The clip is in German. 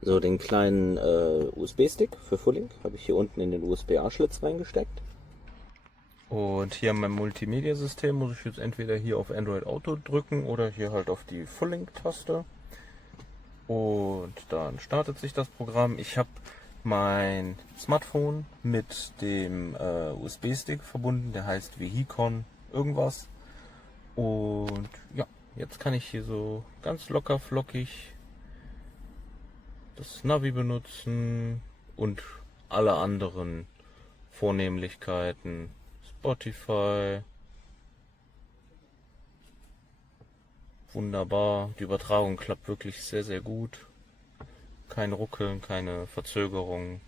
So, den kleinen USB-Stick für Fulling habe ich hier unten in den USB-A-Schlitz reingesteckt. Und hier in meinem Multimedia-System muss ich jetzt entweder hier auf Android Auto drücken oder hier halt auf die Full-Link-Taste. Und dann startet sich das Programm. Ich habe mein Smartphone mit dem USB-Stick verbunden, der heißt Vehicon irgendwas. Und ja, jetzt kann ich hier so ganz locker flockig das Navi benutzen und alle anderen Vornehmlichkeiten. Spotify, wunderbar. Die Übertragung klappt wirklich sehr, sehr gut. Kein Ruckeln, keine Verzögerung.